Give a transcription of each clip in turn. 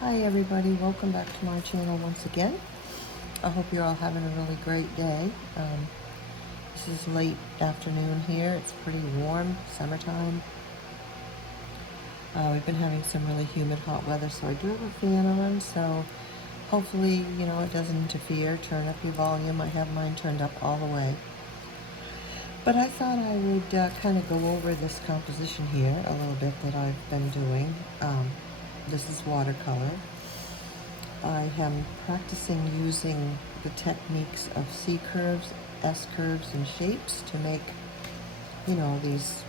Hi everybody, welcome back to my channel once again. I hope you're all having a really great day. This is late afternoon here. It's pretty warm, summertime. We've been having some really humid hot weather, so I do have a fan on, so hopefully, it doesn't interfere. Turn up your volume. I have mine turned up all the way. But I thought I would kind of go over this composition here a little bit that I've been doing. This is watercolor. I am practicing using the techniques of C curves, S curves, and shapes to make, these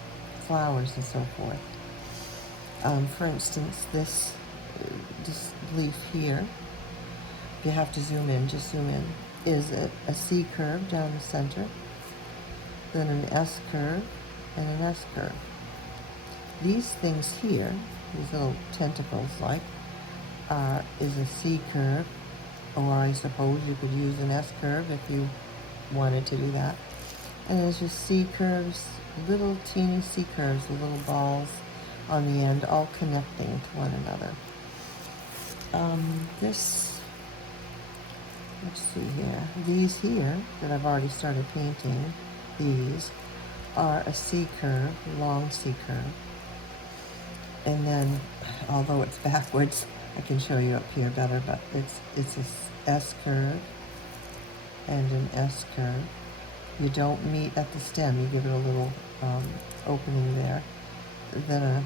flowers and so forth. For instance, this leaf here, if you have to zoom in, just zoom in, is a C curve down the center, then an S curve, and an S curve. These things here, these little tentacles is a C curve, or I suppose you could use an S curve if you wanted to do that. And there's just C curves, little teeny C curves, the little balls on the end, all connecting to one another. Let's see here, these here that I've already started painting, these are a C curve, long C curve. And then, although it's backwards, I can show you up here better, but it's a S curve and an S curve. You don't meet at the stem, you give it a little opening there. Then a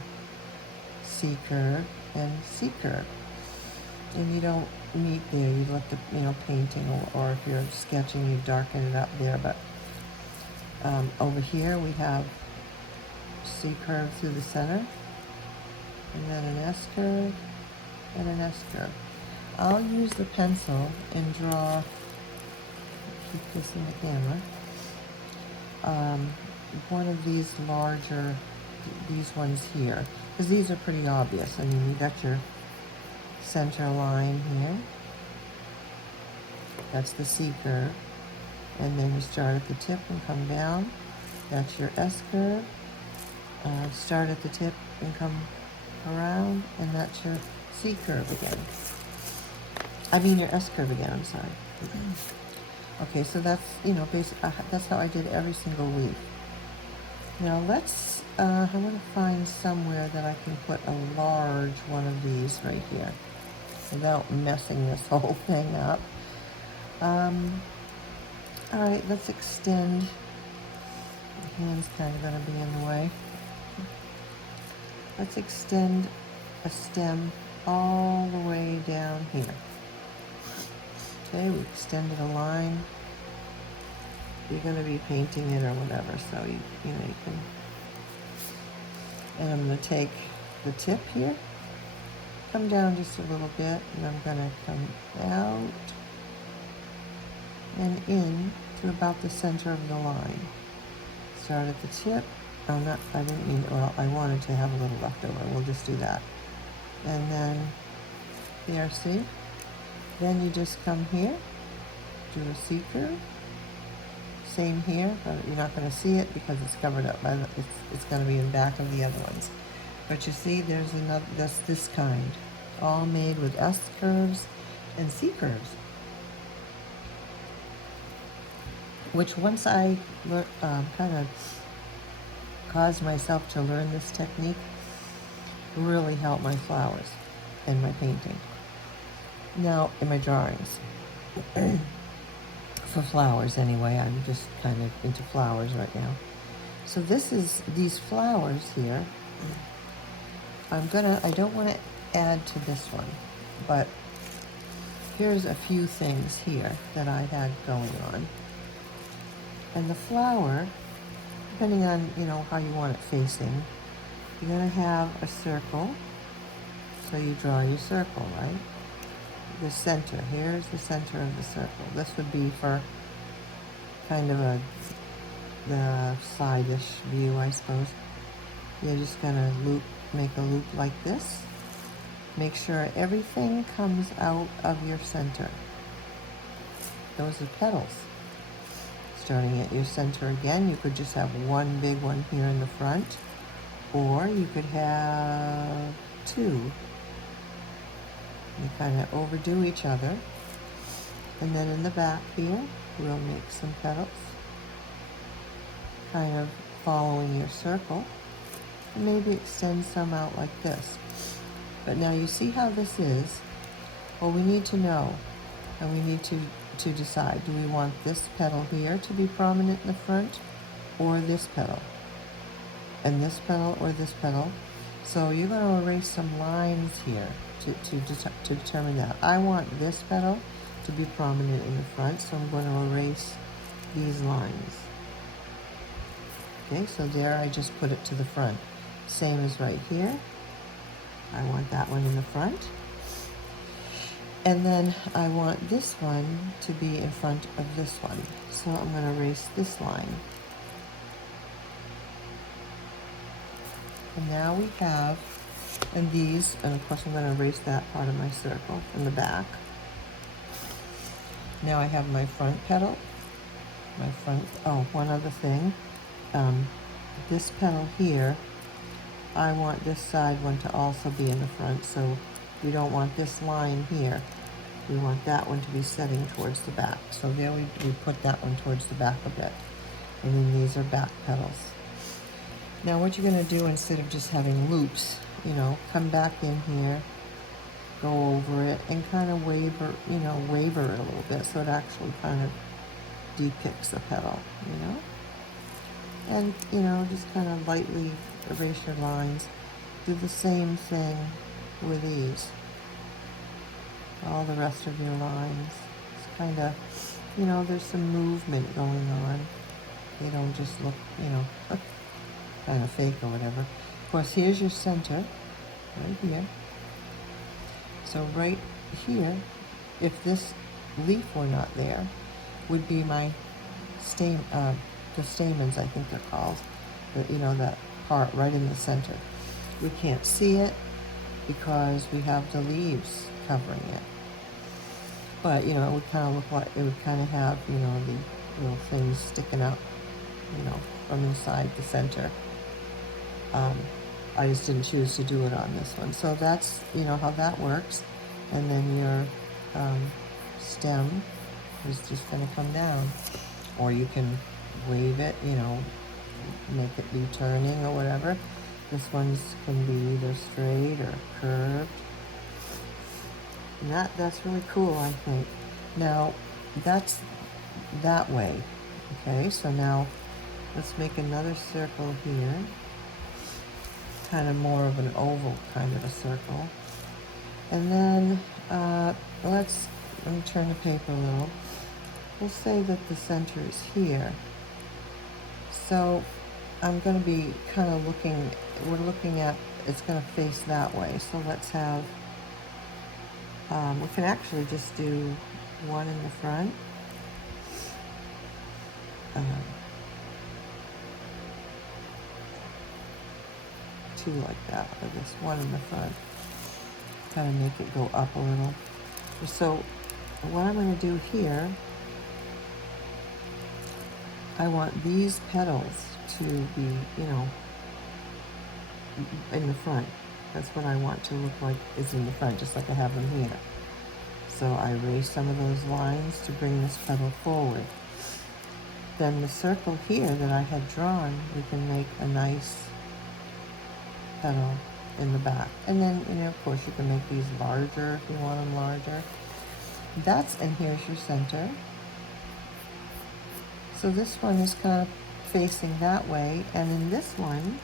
C curve and C curve. And you don't meet there, you let the painting, or if you're sketching, you darken it up there. But over here we have C curve through the center, and then an S curve and an S curve. I'll use the pencil and draw, keep this in the camera, one of these larger, these ones here, because these are pretty obvious. I mean, you got your center line here, that's the C curve, and then you start at the tip and come down, that's your S curve, start at the tip and come around, and that's your C curve again. I mean your S curve again, I'm sorry. Okay, so that's, basically, that's how I did every single leaf. Now let's, I want to find somewhere that I can put a large one of these right here without messing this whole thing up. All right, let's extend. My hand's kind of going to be in the way. Let's extend a stem all the way down here. Okay, we extended a line. You're going to be painting it or whatever, so you can. And I'm going to take the tip here, come down just a little bit, and I'm going to come out and in to about the center of the line. Start at the tip. I didn't mean, well, I wanted to have a little left over. We'll just do that. And then, there, see? Then you just come here, do a C curve. Same here, but you're not going to see it because it's covered up by it's going to be in back of the other ones. But you see, there's another, that's this kind, all made with S curves and C curves. Which once I kind of caused myself to learn this technique, really helped my flowers and my painting. Now, in my drawings. For flowers anyway, I'm just kind of into flowers right now. So these flowers here, I don't want to add to this one, but here's a few things here that I had going on. And the flower, depending on, how you want it facing, you're going to have a circle, so you draw your circle, right? The center, here's the center of the circle. This would be for kind of the side-ish view, I suppose. You're just gonna make a loop like this. Make sure everything comes out of your center. Those are petals. Starting at your center again, you could just have one big one here in the front, or you could have two They kind of overdo each other. And then in the back here, we'll make some petals, kind of following your circle, and maybe extend some out like this. But now you see how this is? Well, we need to know, and we need to decide, do we want this petal here to be prominent in the front, or this petal? And this petal or this petal? So you're going to erase some lines here to determine that. I want this petal to be prominent in the front, so I'm going to erase these lines. Okay, so there I just put it to the front. Same as right here. I want that one in the front. And then I want this one to be in front of this one. So I'm going to erase this line. And now we have, and these, and of course I'm going to erase that part of my circle in the back. Now I have my front petal, oh, one other thing. This petal here, I want this side one to also be in the front, so we don't want this line here. We want that one to be setting towards the back. So there we put that one towards the back a bit. And then these are back petals. Now what you're going to do, instead of just having loops, you know, come back in here, go over it, and kind of waver it a little bit so it actually kind of depicts a petal, you know? And, you know, just kind of lightly erase your lines. Do the same thing with these. All the rest of your lines. It's kind of, you know, there's some movement going on. They don't just look, you know, kind of fake or whatever. Of course, here's your center, right here. So right here, if this leaf were not there, would be my the stamens, I think they're called. You know, that part right in the center. We can't see it because we have the leaves covering it. But, you know, it would kind of look like, it would kind of have, you know, the little things sticking up, you know, from inside the center. I just didn't choose to do it on this one. So that's, you know, how that works. And then your stem is just going to come down. Or you can wave it, you know, make it be turning or whatever. This one's can be either straight or curved. And that's really cool, I think. Now, that's that way. Okay, so now let's make another circle here. Kind of more of an oval kind of a circle. And then let me turn the paper a little. We'll say that the center is here. So I'm going to be kind of looking, we're looking at, it's going to face that way. So let's have, we can actually just do one in the front. Two like that, or this one in the front. Kind of make it go up a little. So what I'm going to do here, I want these petals to be, you know, in the front. That's what I want to look like is in the front, just like I have them here. So I erase some of those lines to bring this petal forward. Then the circle here that I had drawn, we can make a nice petal in the back. And then, you know, of course, you can make these larger if you want them larger. And here's your center. So this one is kind of facing that way, and in this one,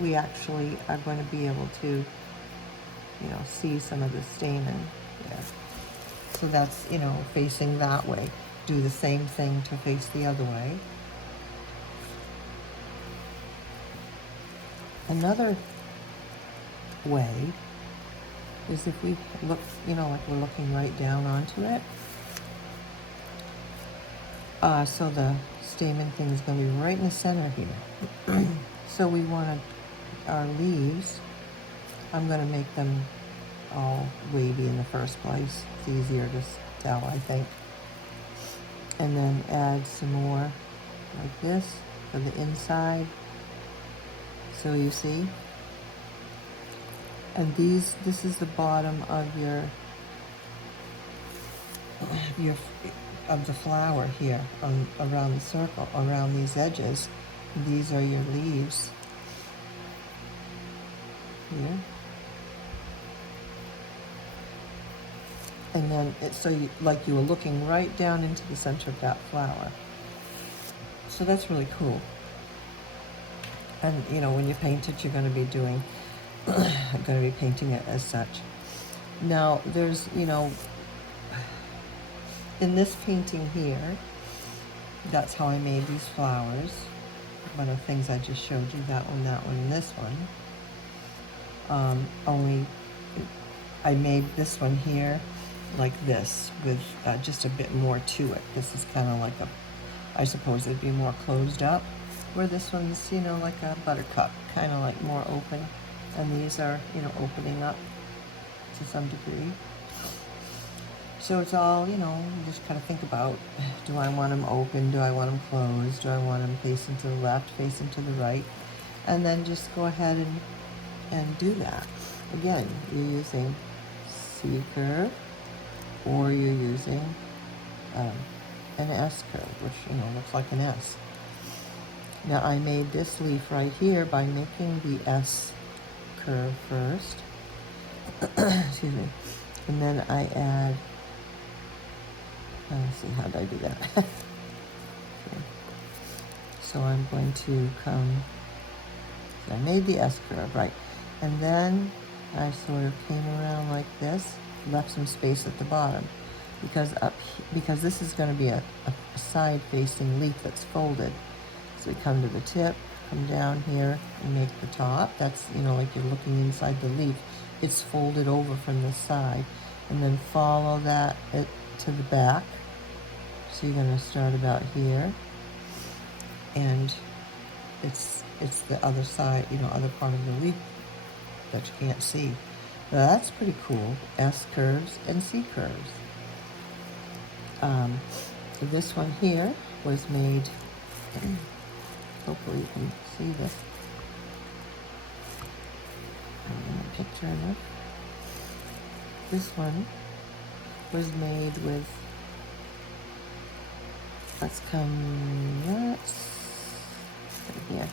we actually are going to be able to, you know, see some of the stamen there. So that's, you know, facing that way. Do the same thing to face the other way. Another way is if we look, you know, like we're looking right down onto it. So the stamen thing is going to be right in the center here. So we want our leaves, I'm going to make them all wavy in the first place. It's easier to tell, I think. And then add some more like this for the inside. So you see, And this is the bottom of your of the flower here around the circle, around these edges. These are your leaves here. And then so like you were looking right down into the center of that flower. So that's really cool. And you know, when you paint it, you're going to be doing, going to be painting it as such. Now there's, you know, in this painting here, that's how I made these flowers. One of the things I just showed you, that one, and this one. Only I made this one here like this with just a bit more to it. This is kind of like I suppose it'd be more closed up, where this one's, you know, like a buttercup, kind of like more open. And these are, you know, opening up to some degree. So it's all, you know, you just kind of think about, do I want them open? Do I want them closed? Do I want them facing to the left, facing to the right? And then just go ahead and do that. Again, you're using C-curve, or you're using an S-curve, which, you know, looks like an S. Now I made this leaf right here by making the S-curve first. Excuse me. And then I add, let's see, how did I do that? Okay. So I'm going to come, so I made the S-curve, right. And then I sort of came around like this, left some space at the bottom, because this is going to be a side-facing leaf that's folded. So we come to the tip, come down here, and make the top. That's, you know, like you're looking inside the leaf. It's folded over from this side, and then follow that to the back. So you're going to start about here, and it's the other side, you know, other part of the leaf that you can't see. Now that's pretty cool. S curves and C curves. So this one here was made, hopefully you can see this in the picture enough. This one was made with, let's here.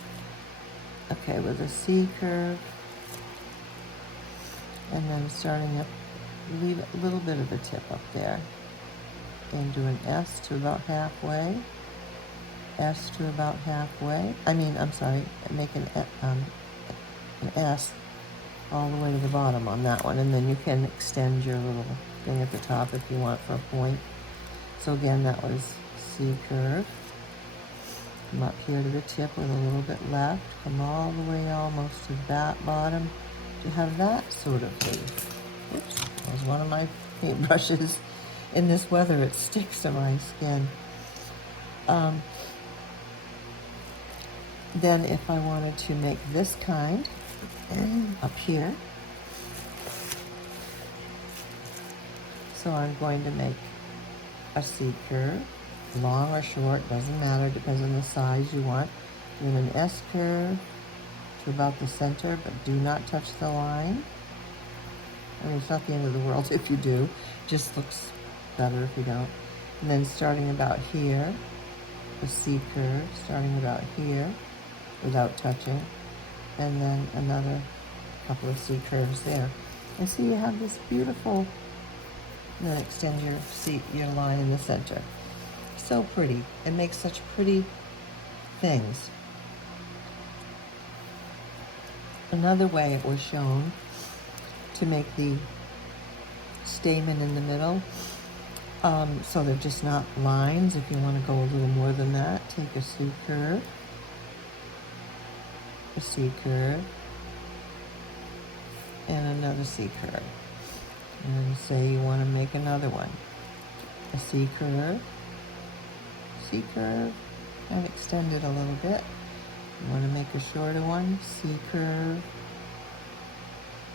Okay, with a C curve, and then starting up, leave a little bit of a tip up there, and do an S to about halfway, S to about halfway. Make an S all the way to the bottom on that one, and then you can extend your little thing at the top if you want for a point. So again, that was C curve. Come up here to the tip with a little bit left, come all the way almost to that bottom to have that sort of leaf. Oops, that was one of my paintbrushes. In this weather, it sticks to my skin. Then if I wanted to make this kind up here, so I'm going to make a C curve, long or short, doesn't matter, depends on the size you want. Then an S curve to about the center, but do not touch the line. I mean, it's not the end of the world if you do, just looks better if you don't. And then starting about here, a C curve, starting about here without touching, and then another couple of C curves there. And so you have this beautiful, and then extend your line in the center. So pretty. It makes such pretty things. Another way it was shown to make the stamen in the middle, so they're just not lines. If you want to go a little more than that, take a C curve, a C curve, and another C curve. And say you want to make another one. A C curve, and extend it a little bit. You want to make a shorter one, C curve,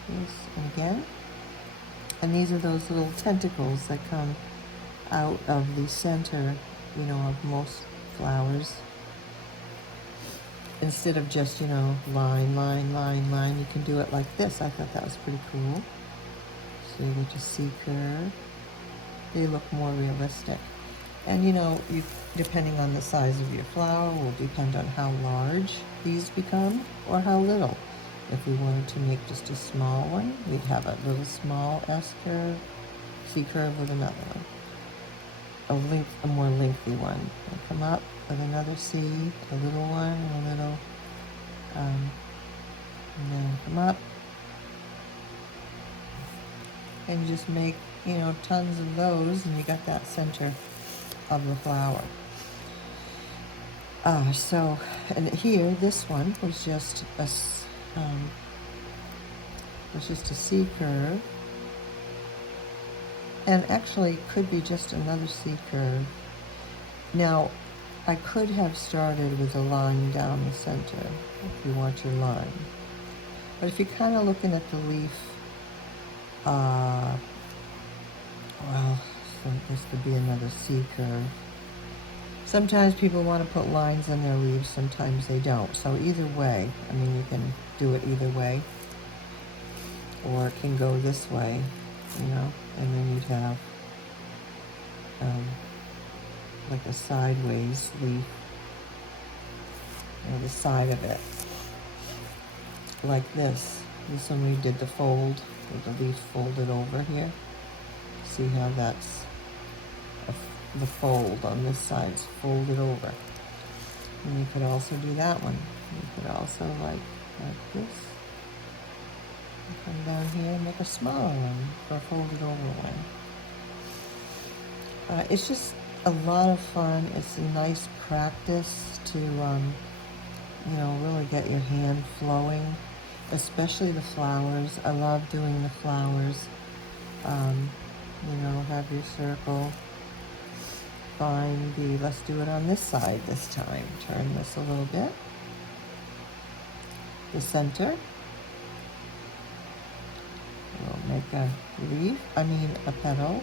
this, and again. And these are those little tentacles that come out of the center, you know, of most flowers. instead of just, you know, line, line, line, line, you can do it like this. I thought that was pretty cool. So you get your C curve. They look more realistic. And you know, depending on the size of your flower will depend on how large these become or how little. If we wanted to make just a small one, we'd have a little small S curve, C curve with another one. A more lengthy one. We'll come up with another C, a little one, and a little, and then come up. And you just make, you know, tons of those, and you got that center of the flower. So, and here, this one was just a C curve, and actually could be just another C curve. Now, I could have started with a line down the center if you want your line, but if you're kind of looking at the leaf, well, so this could be another C curve. Sometimes people want to put lines on their leaves, sometimes they don't. So either way, I mean, you can do it either way. Or it can go this way, you know, and then you'd have like a sideways leaf, or the side of it, like this. This one we did the fold, with the leaf folded over here. See how that's the fold on this side's folded over. And you could also do that one. You could also like this. Come down here and make a smaller one for a folded over one. It's just a lot of fun. It's a nice practice to, you know, really get your hand flowing, especially the flowers. I love doing the flowers. You know, have your circle. Find the, let's do it on this side this time. Turn this a little bit. The center. We'll make a leaf, a petal.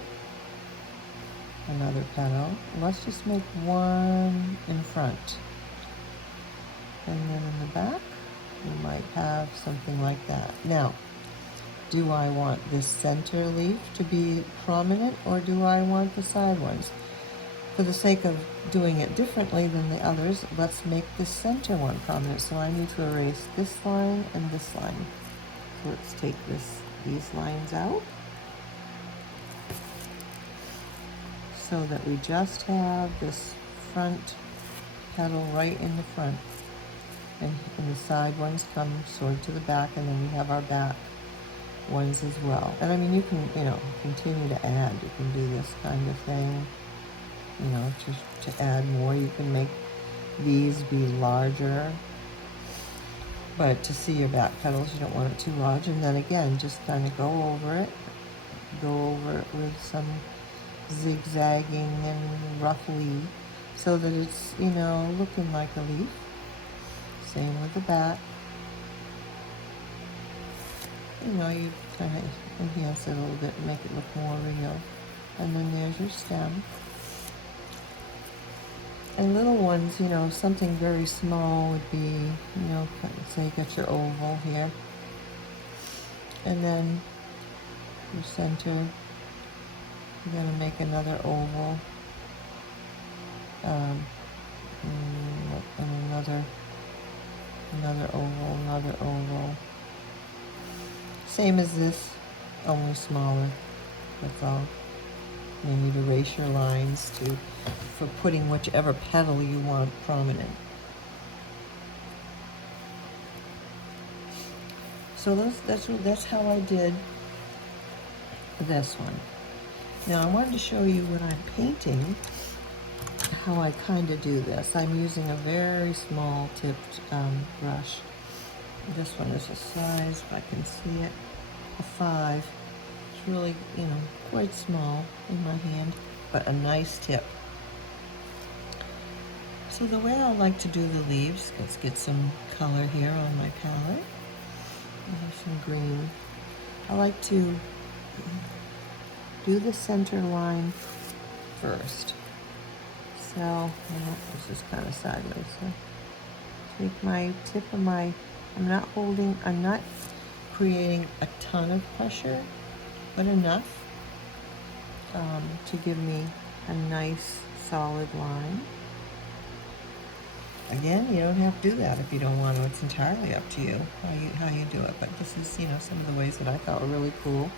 Another petal. Let's just make one in front. And then in the back, we might have something like that. Now, do I want this center leaf to be prominent, or do I want the side ones? For the sake of doing it differently than the others, let's make the center one prominent. So I need to erase this line and this line. So let's take these lines out, so that we just have this front petal right in the front, and the side ones come sort of to the back, and then we have our back ones as well. And I mean, you can, you know, continue to add. You can do this kind of thing, you know, to add more. You can make these be larger, but to see your back petals, you don't want it too large. And then again, just kind of go over it with some zigzagging and roughly, so that it's, you know, looking like a leaf. Same with the back. You know, you kind of enhance it a little bit and make it look more real. And then there's your stem. And little ones, you know, something very small would be, you know, say you got your oval here. And then your center, you're going to make another oval. And another oval, another oval. Same as this, only smaller. That's all. And you'd erase your lines for putting whichever petal you want prominent. So that's how I did this one. Now I wanted to show you when I'm painting how I kind of do this. I'm using a very small tipped brush. This one is a size, if I can see it, a 5. It's really, you know, quite small in my hand, but a nice tip. So the way I like to do the leaves, let's get some color here on my palette. I have some green. I like to do the center line first. So, well, this is kind of sideways, so take my tip of my, I'm not creating a ton of pressure, but enough to give me a nice solid line. Again, you don't have to do that if you don't want to. It's entirely up to you how you do it. But this is, you know, some of the ways that I thought were really cool.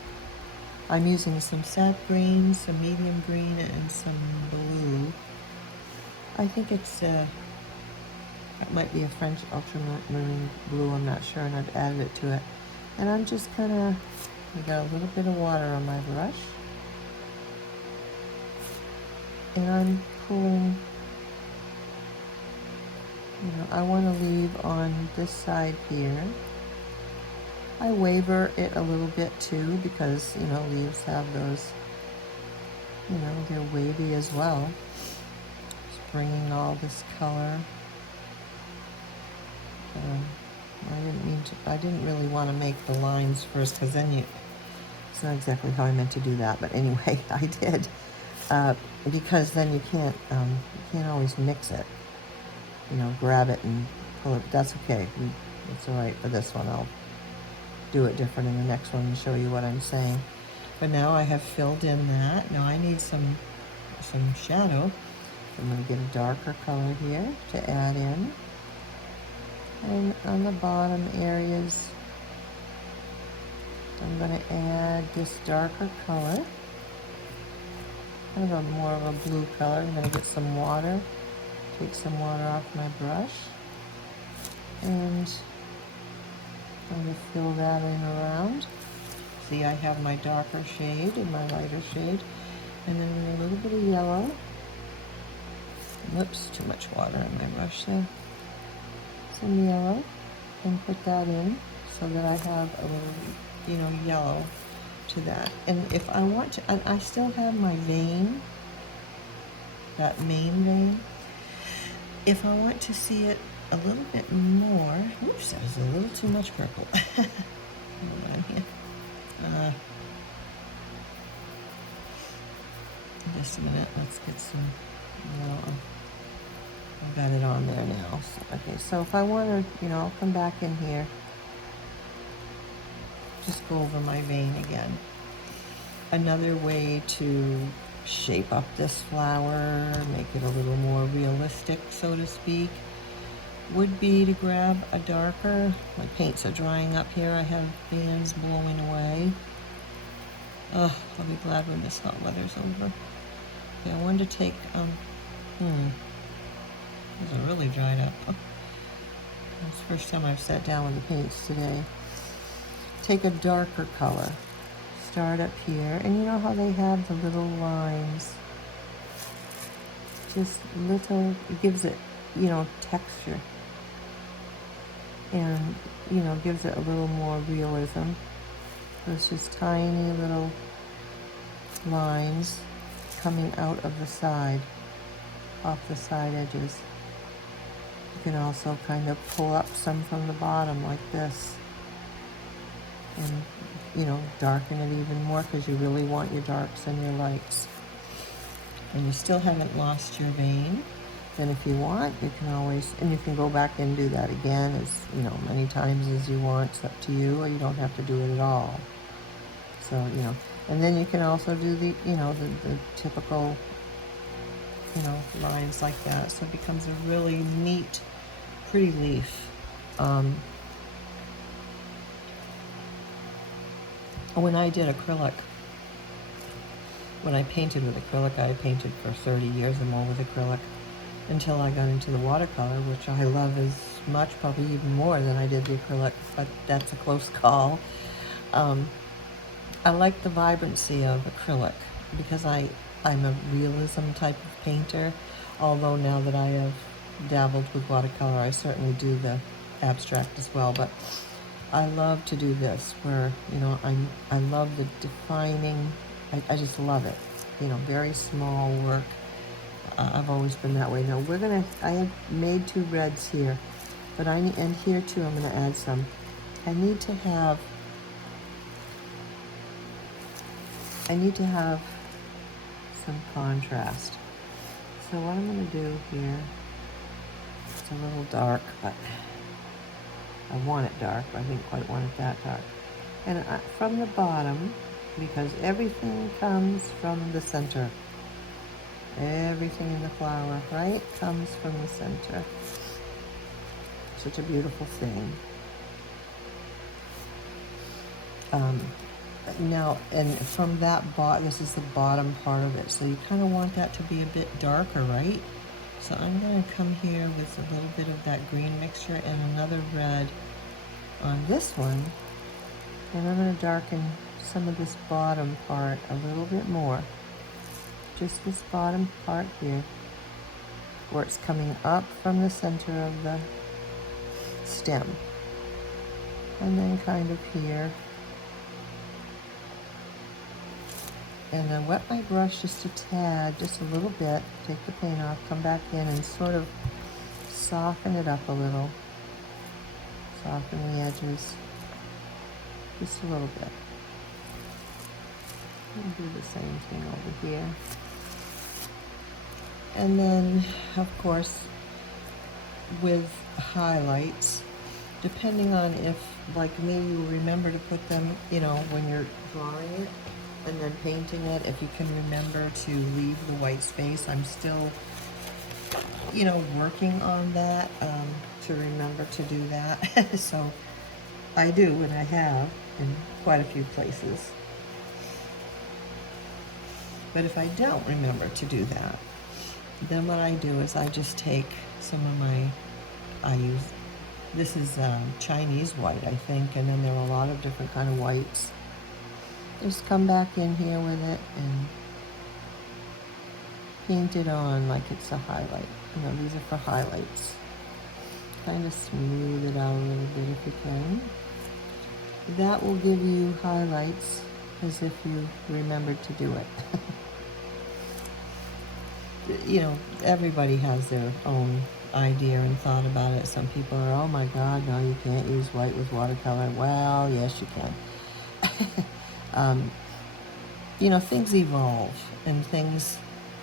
I'm using some sap green, some medium green, and some blue. I think it's it might be a French ultramarine blue, I'm not sure, and I've added it to it. And I'm just kind of, I got a little bit of water on my brush. And I'm pulling, you know, I want to leave on this side here. I waver it a little bit too because, you know, leaves have those, you know, they're wavy as well. Just bringing all this color. I didn't really want to make the lines first because then it's not exactly how I meant to do that, but anyway, I did. Because then you can't always mix it. You know, grab it and pull it. That's okay. It's all right for this one. I'll do it different in the next one and show you what I'm saying. But now I have filled in that. Now I need some shadow. I'm going to get a darker color here to add in. And on the bottom areas, I'm going to add this darker color. Kind of a more of a blue color. I'm going to get some water. Take some water off my brush. And I'm going to fill that in around. See, I have my darker shade and my lighter shade. And then a little bit of yellow. Whoops, too much water on my brush there. Some yellow. And put that in so that I have a little, you know, yellow to that. And if I want to, and I still have my vein, that main vein. If I want to see it a little bit more, oops, that was a little too much purple. Hold on here. Just a minute, let's get some, I've got it on there now. So, okay, so if I want to, you know, I'll come back in here. Just go over my vein again. Another way to shape up this flower, make it a little more realistic, so to speak, would be to grab a darker, my paints are drying up here, I have fans blowing away. Oh, I'll be glad when this hot weather's over. Okay, I wanted to take, these are really dried up. It's the first time I've sat down with the paints today. Take a darker color. Start up here, and you know how they have the little lines? Just little, it gives it, you know, texture. And, you know, gives it a little more realism. So it's just tiny little lines coming out of the side, off the side edges. You can also kind of pull up some from the bottom like this. And, you know, darken it even more because you really want your darks and your lights. And you still haven't lost your vein. Then if you want, you can always, and you can go back and do that again as, you know, many times as you want. It's up to you, or you don't have to do it at all. So, you know, and then you can also do the, you know, the typical, you know, lines like that. So it becomes a really neat, pretty leaf. When I did acrylic, when I painted with acrylic, I painted for 30 years or more with acrylic until I got into the watercolor, which I love as much, probably even more than I did the acrylic, but that's a close call. I like the vibrancy of acrylic because I'm a realism type of painter, although now that I have dabbled with watercolor, I certainly do the abstract as well, but I love to do this where, you know, I love the defining, I just love it, you know, very small work. I've always been that way. Now I have made 2 reds here, but and here too I'm gonna add some. I need to have some contrast. So what I'm gonna do here just a little dark, but I want it dark, but I didn't quite want it that dark. And from the bottom, because everything comes from the center. Everything in the flower, right, comes from the center. Such a beautiful thing. Now, and from that this is the bottom part of it, so you kind of want that to be a bit darker, right? So I'm going to come here with a little bit of that green mixture and another red on this one, and I'm going to darken some of this bottom part a little bit more. Just this bottom part here, where it's coming up from the center of the stem. And then kind of here. And then wet my brush just a tad, just a little bit, take the paint off, come back in and sort of soften it up a little. Soften the edges, just a little bit. And do the same thing over here. And then, of course, with highlights, depending on if, like me, you remember to put them, you know, when you're drawing it and then painting it, if you can remember to leave the white space. I'm still, you know, working on that, to remember to do that. So I do, and I have in quite a few places. But if I don't remember to do that, then what I do is I just take some of this is Chinese white, I think, and then there are a lot of different kind of whites. Just come back in here with it and paint it on like it's a highlight. You know, these are for highlights. Kind of smooth it out a little bit if you can. That will give you highlights as if you remembered to do it. You know, everybody has their own idea and thought about it. Some people are, oh my God, no, you can't use white with watercolor. Well, yes, you can. You know, things evolve and things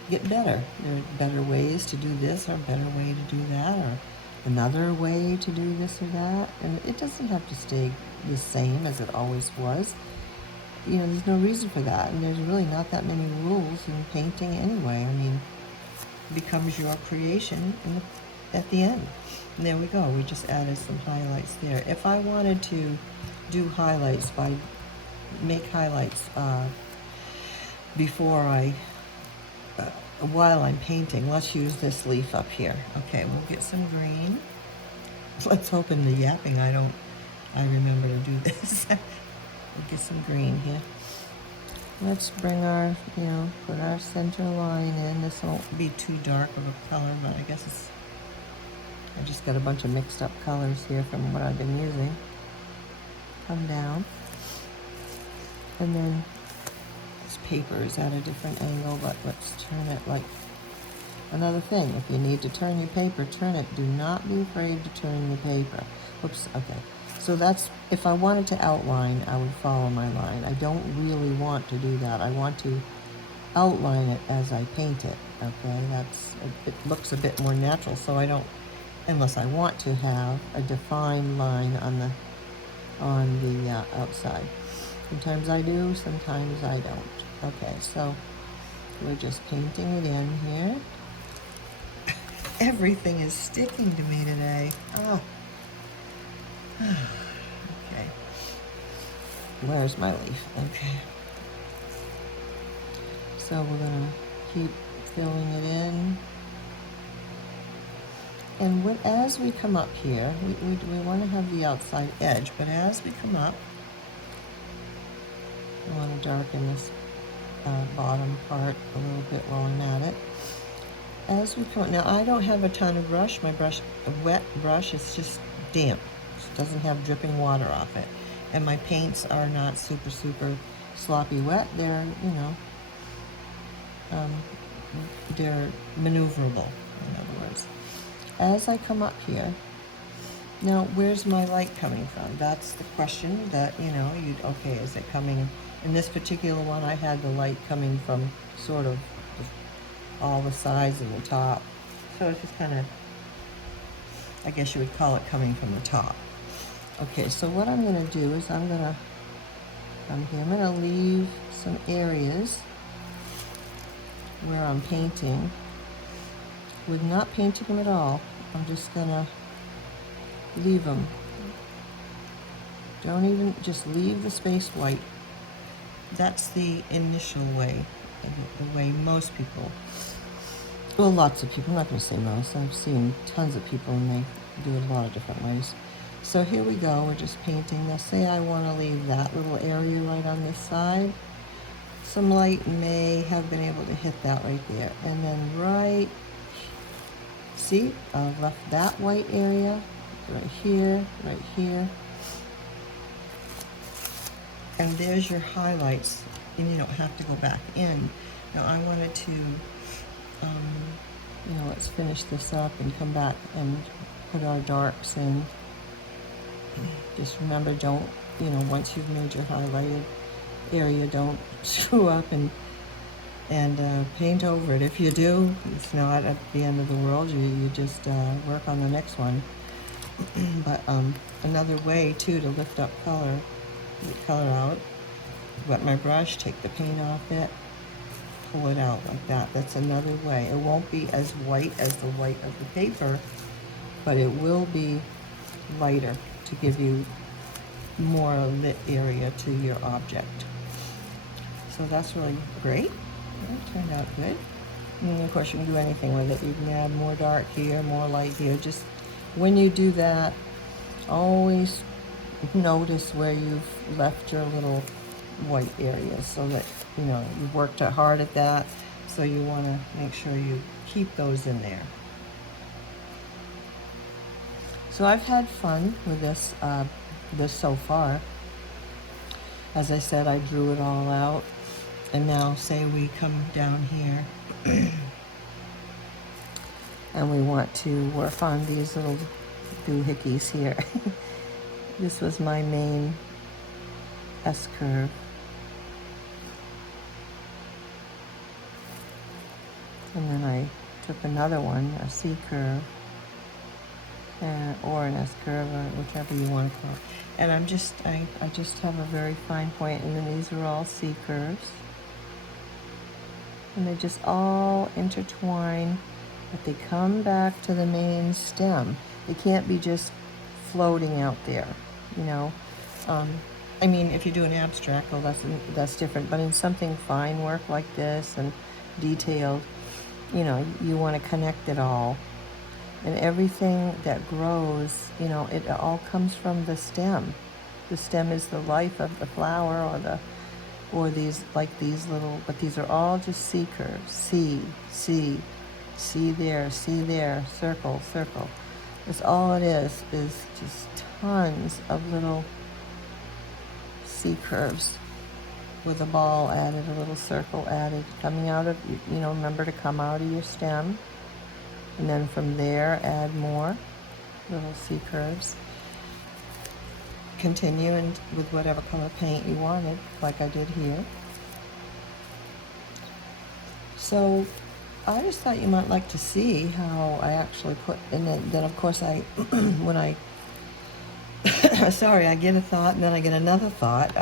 get better. There are better ways to do this or a better way to do that or another way to do this or that. And it doesn't have to stay the same as it always was. You know, there's no reason for that. And there's really not that many rules in painting anyway. I mean, it becomes your creation at the end. And there we go. We just added some highlights there. If I wanted to do highlights make highlights before while I'm painting, let's use this leaf up here. Okay, we'll get some green. Let's hope in the yapping I remember to do this. We'll get some green here. Let's bring our, you know, put our center line in. This won't be too dark of a color, but I guess I just got a bunch of mixed up colors here from what I've been using. Come down. And then this paper is at a different angle, but let's turn it like another thing. If you need to turn your paper, turn it. Do not be afraid to turn your paper. Oops, okay. So that's, if I wanted to outline, I would follow my line. I don't really want to do that. I want to outline it as I paint it, okay? It looks a bit more natural, so I don't, unless I want to have a defined line on the outside. Sometimes I do, sometimes I don't. Okay, so we're just painting it in here. Everything is sticking to me today. Ah. Okay. Where's my leaf? Okay. So we're gonna keep filling it in. And as we come up here, we want to have the outside edge, but as we come up, I want to darken this bottom part a little bit while I'm at it. As we come, now I don't have a ton of brush. My wet brush, is just damp. It doesn't have dripping water off it. And my paints are not super sloppy wet. They're, you know, they're maneuverable, in other words. As I come up here, now where's my light coming from? That's the question that, you know, okay, is it coming, in this particular one I had the light coming from sort of all the sides and the top. So it's just kind of I guess you would call it coming from the top. Okay, so what I'm going to do is I'm going to leave some areas where I'm painting. With not painting them at all, I'm just going to leave them. Don't even, just leave the space white. That's the initial way, the way most people, well, lots of people, I'm not going to say most, I've seen tons of people and they do it a lot of different ways. So here we go, we're just painting. Now say I want to leave that little area right on this side. Some light may have been able to hit that right there. And then see, I've left that white area right here, right here. And there's your highlights, and you don't have to go back in. Now I wanted to, let's finish this up and come back and put our darks in. Just remember, don't, once you've made your highlighted area, don't screw up and paint over it. If you do, it's not at the end of the world. You just work on the next one. But another way too to lift up color, get color out, wet my brush, take the paint off it, pull it out like that. That's another way. It won't be as white as the white of the paper, but it will be lighter to give you more lit area to your object. So that's really great. It turned out good. And of course you can do anything with it. You can add more dark here, more light here. Just when you do that, always notice where you've left your little white areas so that, you've worked hard at that. So you want to make sure you keep those in there. So I've had fun with this, this so far. As I said, I drew it all out. And now say we come down here and we want to work on these little doohickeys here. This was my main S-curve. And then I took another one, a C-curve, or an S-curve, or whichever you want to call it. And I just have a very fine point, and then these are all C-curves. And they just all intertwine, but they come back to the main stem. They can't be just floating out there, I mean, if you do an abstract, well, that's different. But in something fine work like this and detailed, you want to connect it all. And everything that grows, it all comes from the stem. The stem is the life of the flower, or these, like these little, but these are all just C curves. C there, circle, circle. That's all it is just tons of little C curves with a ball added, a little circle added, coming out of, remember to come out of your stem. And then from there, add more little C curves. Continue with whatever color paint you wanted, like I did here. So I just thought you might like to see how I actually put, and then of course when I, sorry, I get a thought and then I get another thought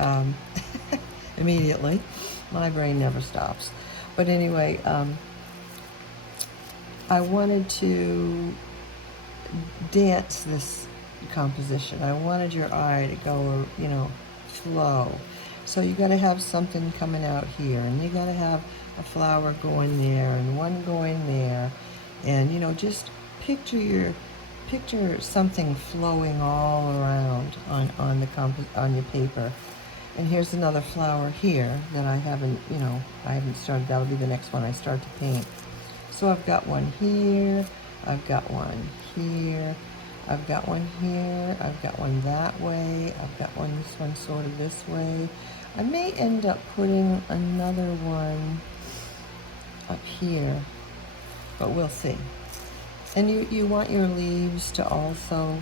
immediately. My brain never stops. But anyway, I wanted to dance this composition. I wanted your eye to go, flow. So you got to have something coming out here, and you got to have a flower going there and one going there, and just picture something flowing all around on your paper. And here's another flower here that I haven't started. That'll be the next one I start to paint. So I've got one here, I've got one here, I've got one here, I've got one that way, I've got this one sort of this way. I may end up putting another one up here, but we'll see. And you want your leaves to also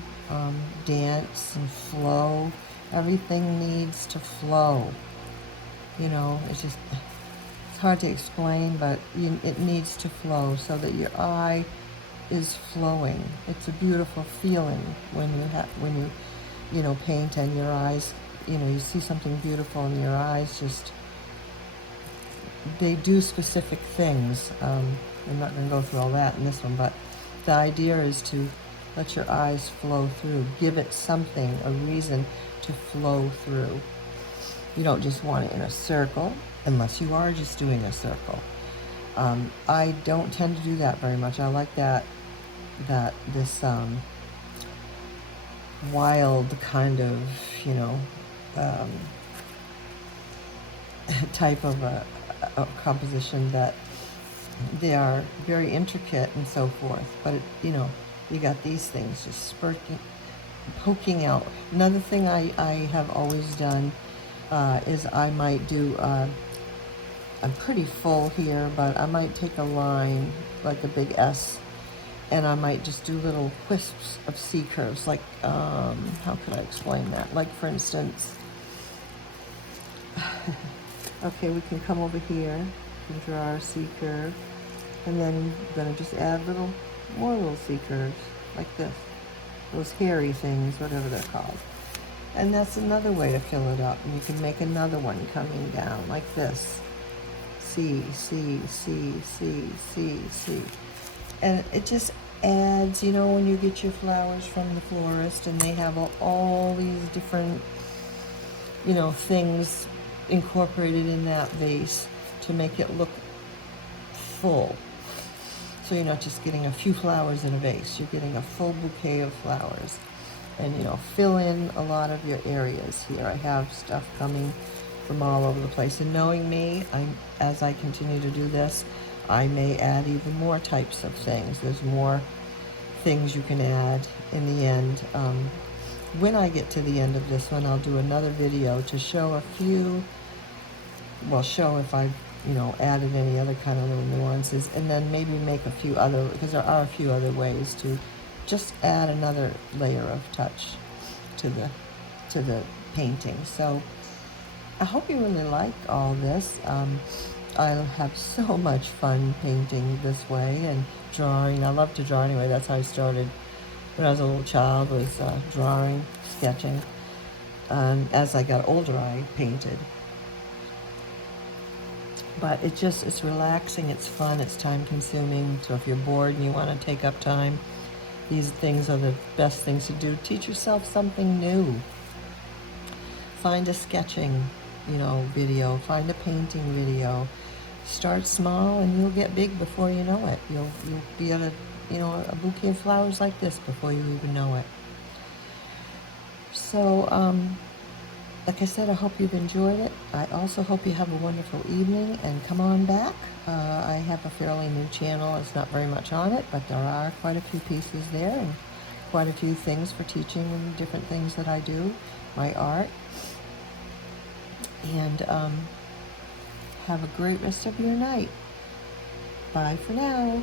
dance and flow. Everything needs to flow. It's hard to explain, but it needs to flow so that your eye is flowing. It's a beautiful feeling when you know, paint and your eyes, you know, you see something beautiful and your eyes just, they do specific things. I'm not going to go through all that in this one, but the idea is to let your eyes flow through. Give it something, a reason to flow through. You don't just want it in a circle, unless you are just doing a circle. I don't tend to do that very much. I like this wild kind of, you know, type of a composition that they are very intricate and so forth. But it, you know, you got these things just spurting, poking out. Another thing I have always done is I might do, I'm pretty full here, but I might take a line, like a big S, and I might just do little wisps of C curves, like, how could I explain that? Like, for instance, okay, we can come over here and draw our C curve, and then we're going to just add more little C curves, like this. Those hairy things, whatever they're called. And that's another way to fill it up. And you can make another one coming down, like this. C, C, C, C, C, C. And it just adds, you know, when you get your flowers from the florist and they have all these different, you know, things incorporated in that vase to make it look full. So you're not just getting a few flowers in a vase, you're getting a full bouquet of flowers. And, you know, fill in a lot of your areas here. I have stuff coming from all over the place. And knowing me, as I continue to do this, I may add even more types of things. There's more things you can add in the end. When I get to the end of this one, I'll do another video to show a few, well, show if I've, you know, added any other kind of little nuances, and then maybe make a few other, because there are a few other ways to just add another layer of touch to the painting. So I hope you really like all this. I'll have so much fun painting this way and drawing. I love to draw anyway. That's how I started when I was a little child, was drawing, sketching. As I got older, I painted. But it's relaxing, it's fun, it's time consuming. So if you're bored and you want to take up time, these things are the best things to do. Teach yourself something new. Find a sketching, you know, video. Find a painting video. Start small and you'll get big before you know it. You'll be at a bouquet of flowers like this before you even know it. So, like I said, I hope you've enjoyed it. I also hope you have a wonderful evening, and come on back. I have a fairly new channel. It's not very much on it, but there are quite a few pieces there and quite a few things for teaching and different things that I do, my art. And have a great rest of your night. Bye for now.